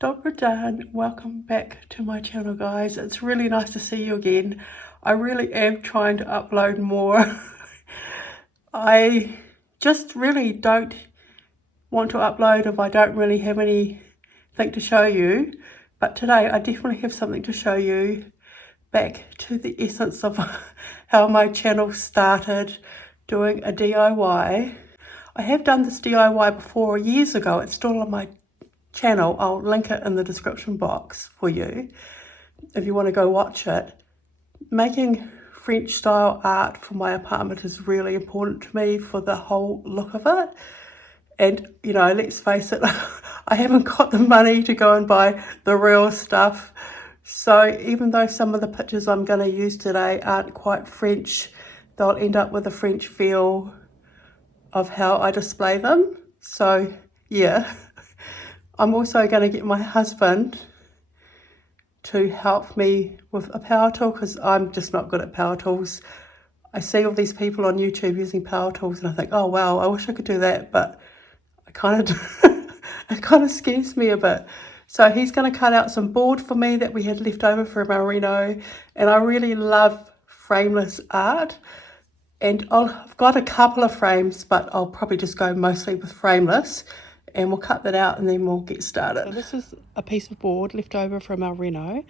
Dobra dan, welcome back to my channel guys. It's really nice to see you again. I really am trying to upload more. I just really don't want to upload if I don't really have anything to show you. But today I definitely have something to show you, back to the essence of how my channel started, doing a DIY. I have done this DIY before years ago. It's still on my channel. I'll link it in the description box for you if you want to go watch it. Making French style art for my apartment is really important to me for the whole look of it. And you know, let's face it, I haven't got the money to go and buy the real stuff. So even though some of the pictures I'm going to use today aren't quite French, they'll end up with a French feel of how I display them. So yeah. I'm also going to get my husband to help me with a power tool because I'm just not good at power tools. I see all these people on YouTube using power tools and I think, oh wow, I wish I could do that, but I kind of it kind of scares me a bit. So he's going to cut out some board for me that we had left over from our reno, and I really love frameless art. And I've got a couple of frames, but I'll probably just go mostly with frameless. And we'll cut that out and then we'll get started. So this is a piece of board left over from our reno,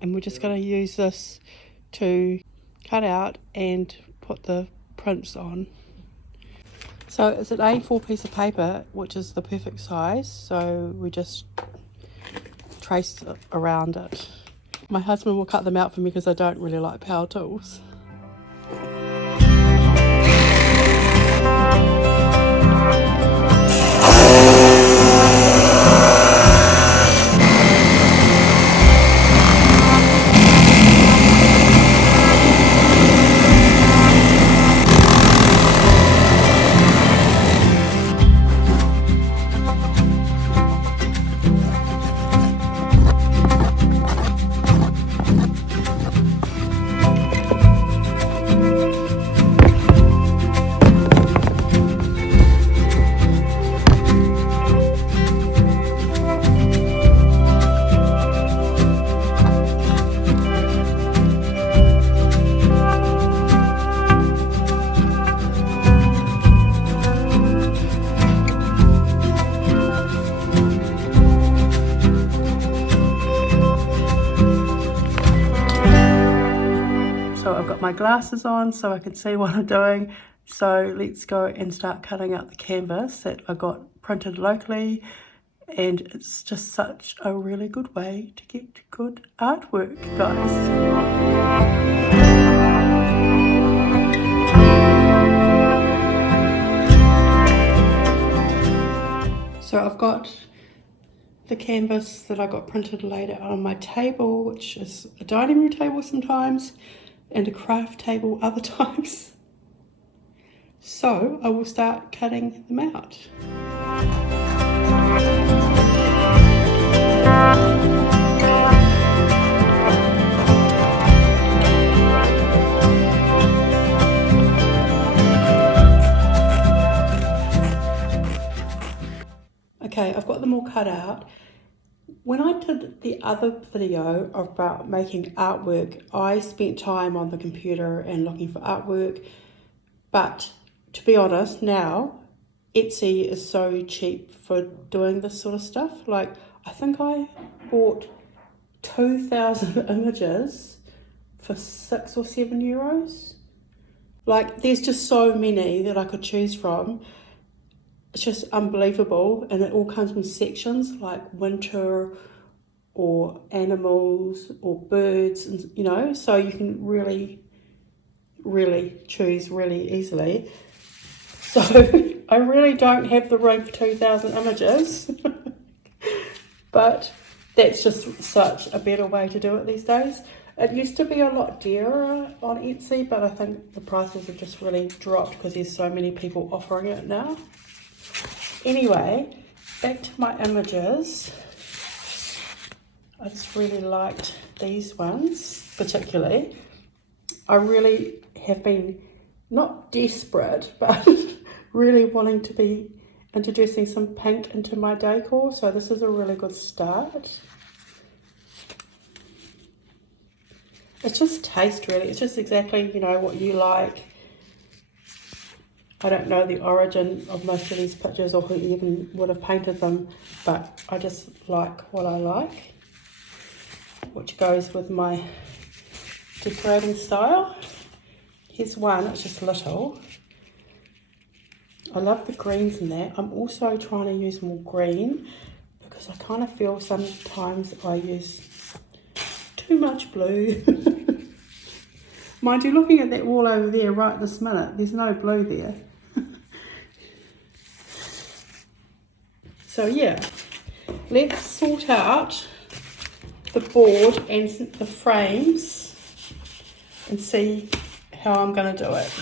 and we're just going to use this to cut out and put the prints on. So it's an A4 piece of paper, which is the perfect size, so we just trace it around it. My husband will cut them out for me because I don't really like power tools. My glasses on so I can see what I'm doing. So let's go and start cutting out the canvas that I got printed locally, and it's just such a really good way to get good artwork, guys. So I've got the canvas that I got printed laid out on my table, which is a dining room table sometimes and a craft table other times. So I will start cutting them out. Okay, I've got them all cut out. When I did the other video about making artwork, I spent time on the computer and looking for artwork. But to be honest, now Etsy is so cheap for doing this sort of stuff. Like, I think I bought 2,000 images for €6 or €7. Like, there's just so many that I could choose from. It's just unbelievable, and it all comes in sections like winter or animals or birds, and you know, so you can really choose really easily. So I really don't have the room for 2,000 images, but that's just such a better way to do it these days. It used to be a lot dearer on Etsy, but I think the prices have just really dropped because there's so many people offering it now. Anyway, back to my images. I just really liked these ones particularly. I really have been not desperate, but really wanting to be introducing some pink into my decor, so this is a really good start. It's just taste really, it's just exactly, you know, what you like. I don't know the origin of most of these pictures or who even would have painted them, but I just like what I like, which goes with my decorating style. Here's one, it's just little. I love the greens in that. I'm also trying to use more green because I kind of feel sometimes I use too much blue. Mind you, looking at that wall over there right this minute, there's no blue there. So yeah, let's sort out the board and the frames and see how I'm going to do it.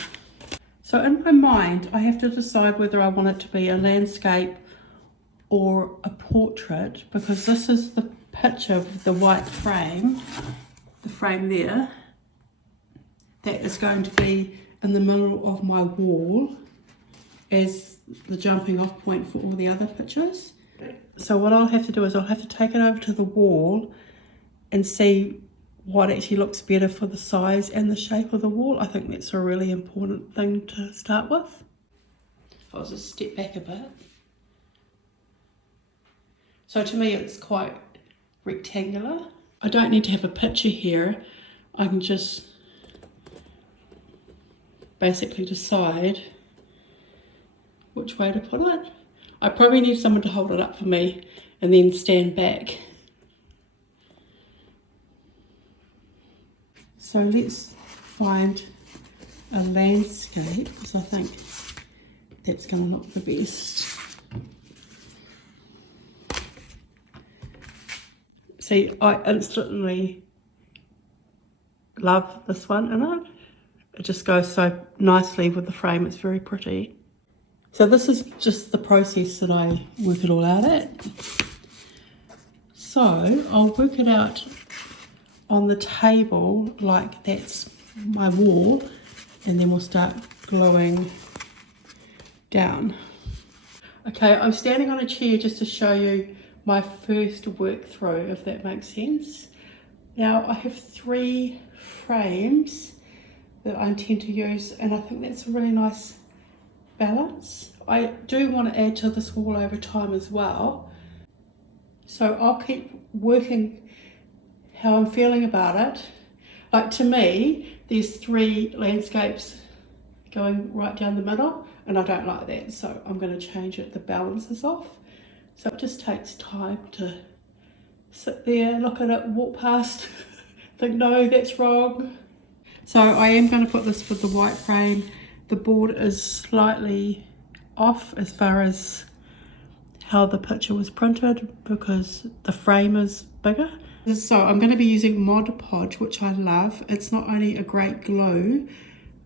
So in my mind, I have to decide whether I want it to be a landscape or a portrait, because this is the picture of the white frame, the frame there, that is going to be in the middle of my wall as the jumping off point for all the other pictures. So what I'll have to do is I'll have to take it over to the wall and see what actually looks better for the size and the shape of the wall. I think that's a really important thing to start with. If I was just step back a bit. So to me it's quite rectangular. I don't need to have a picture here. I can just basically decide which way to put it. I probably need someone to hold it up for me and then stand back. So let's find a landscape, because I think that's going to look the best. See, I instantly love this one in it. It just goes so nicely with the frame, it's very pretty. So this is just the process that I work it all out at. So I'll work it out on the table like that's my wall, and then we'll start gluing down. Okay, I'm standing on a chair just to show you my first work through, if that makes sense. Now I have 3 frames that I intend to use, and I think that's a really nice balance. I do want to add to this wall over time as well, so I'll keep working how I'm feeling about it. Like, to me, there's 3 landscapes going right down the middle, and I don't like that, so I'm going to change it. The balance is off, so it just takes time to sit there, look at it, walk past, think no, that's wrong. So I am going to put this with the white frame. The board is slightly off as far as how the picture was printed because the frame is bigger. So I'm going to be using Mod Podge, which I love. It's not only a great glue,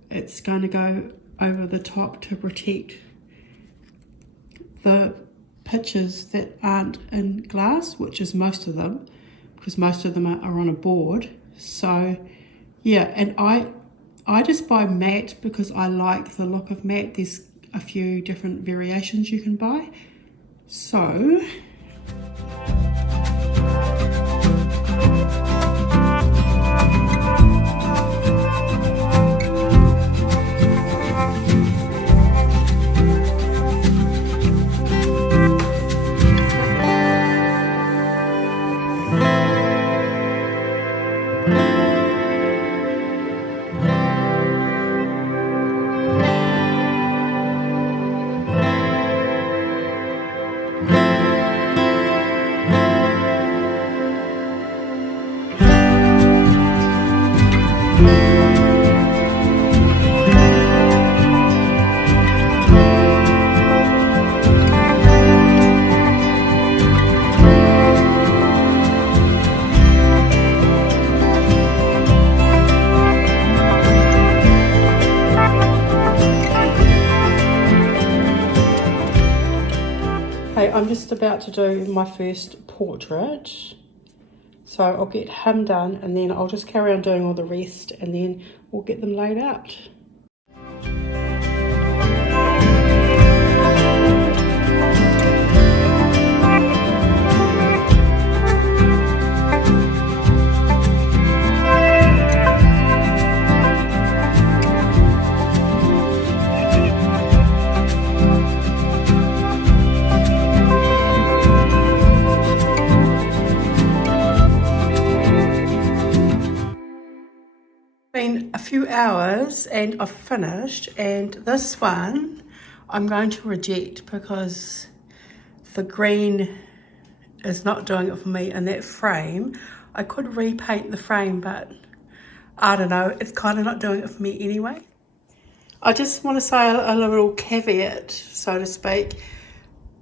it's going to go over the top to protect the pictures that aren't in glass, which is most of them, because most of them are on a board. So yeah, and I just buy matte because I like the look of matte. There's a few different variations you can buy. So I'm just about to do my first portrait, so I'll get him done and then I'll just carry on doing all the rest and then we'll get them laid out. Been a few hours and I've finished, and this one I'm going to reject because the green is not doing it for me in that frame. I could repaint the frame, but I don't know, it's kind of not doing it for me anyway. I just want to say a little caveat, so to speak.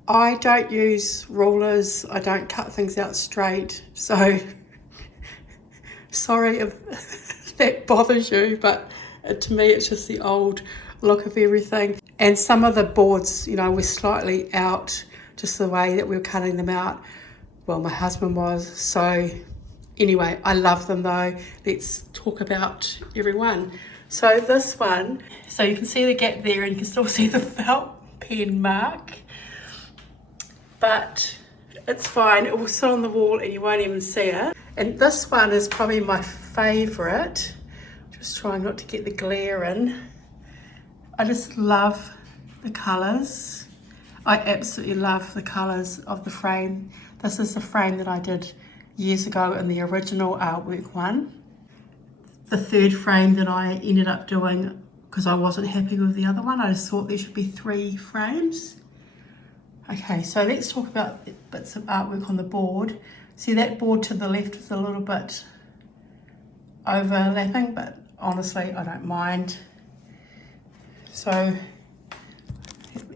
I don't use rulers, I don't cut things out straight, so sorry if that bothers you, but to me it's just the old look of everything. And some of the boards, you know, were slightly out, just the way that we were cutting them out. Well, my husband was. So anyway, I love them though. Let's talk about every one. So this one, so you can see the gap there and you can still see the felt pen mark, but it's fine. It will sit on the wall and you won't even see it. And this one is probably my favorite. Just trying not to get the glare in. I just love the colors. I absolutely love the colors of the frame. This is the frame that I did years ago in the original artwork one. The third frame that I ended up doing because I wasn't happy with the other one. I just thought there should be 3 frames. Okay, so let's talk about bits of artwork on the board. See, that board to the left is a little bit overlapping, but honestly, I don't mind. So, I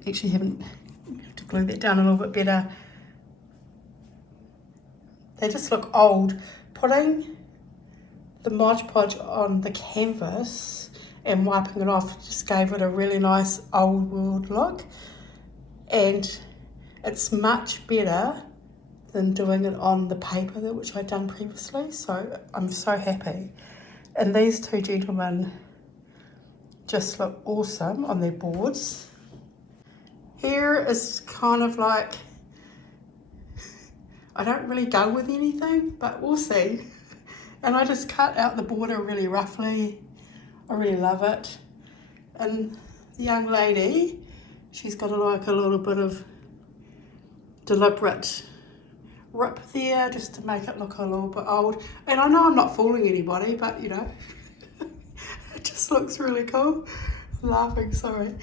actually have to glue that down a little bit better. They just look old. Putting the Mod Podge on the canvas and wiping it off just gave it a really nice old world look. And it's much better than doing it on the paper, which I'd done previously. So I'm so happy. And these 2 gentlemen just look awesome on their boards. Here is kind of like, I don't really go with anything, but we'll see. And I just cut out the border really roughly. I really love it. And the young lady, she's got like a little bit of deliberate rip there just to make it look a little bit old. And I know I'm not fooling anybody, but you know, it just looks really cool. I'm laughing, sorry.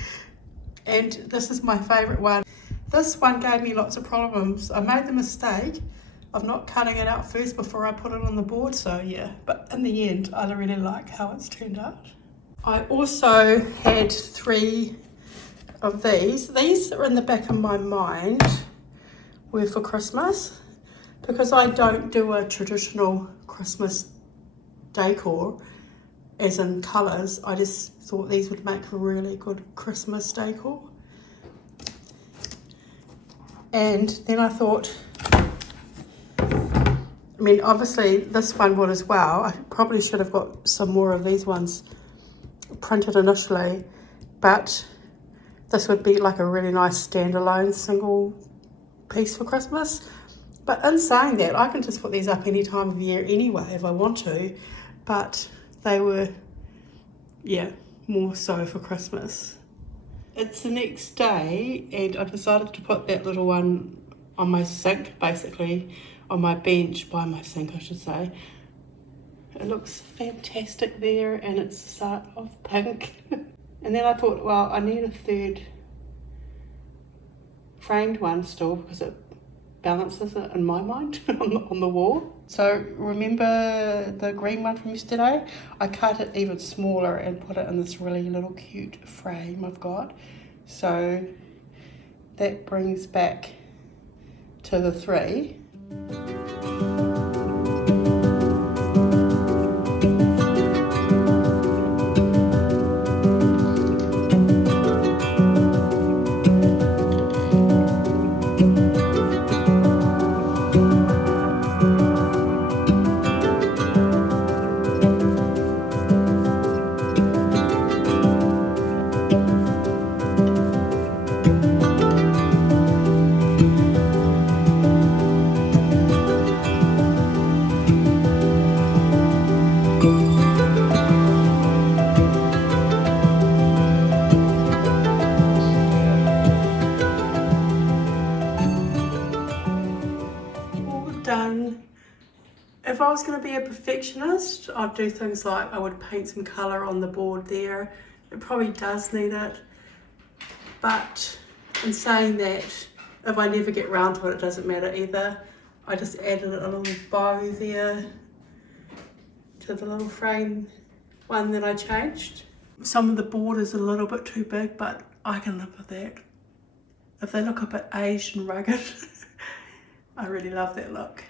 And this is my favorite one. This one gave me lots of problems. I made the mistake of not cutting it out first before I put it on the board, so yeah. But in the end, I really like how it's turned out. I also had 3 of these. These are in the back of my mind, were for Christmas, because I don't do a traditional Christmas decor, as in colours. I just thought these would make a really good Christmas decor. And then I thought, I mean, obviously this one would as well. I probably should have got some more of these ones printed initially, but this would be like a really nice standalone single piece for Christmas. But in saying that, I can just put these up any time of year anyway if I want to, but they were, yeah, more so for Christmas. It's the next day and I decided to put that little one on my sink, basically, on my bench, by my sink I should say. It looks fantastic there and it's the start of pink. And then I thought, well, I need a 3rd framed one still because it balances it in my mind on the wall. So remember the green one from yesterday? I cut it even smaller and put it in this really little cute frame I've got. So that brings back to the 3. If I was going to be a perfectionist, I'd do things like I would paint some colour on the board there. It probably does need it, but in saying that, if I never get round to it, it doesn't matter either. I just added a little bow there to the little frame one that I changed. Some of the board is a little bit too big, but I can live with that. If they look a bit aged and rugged, I really love that look.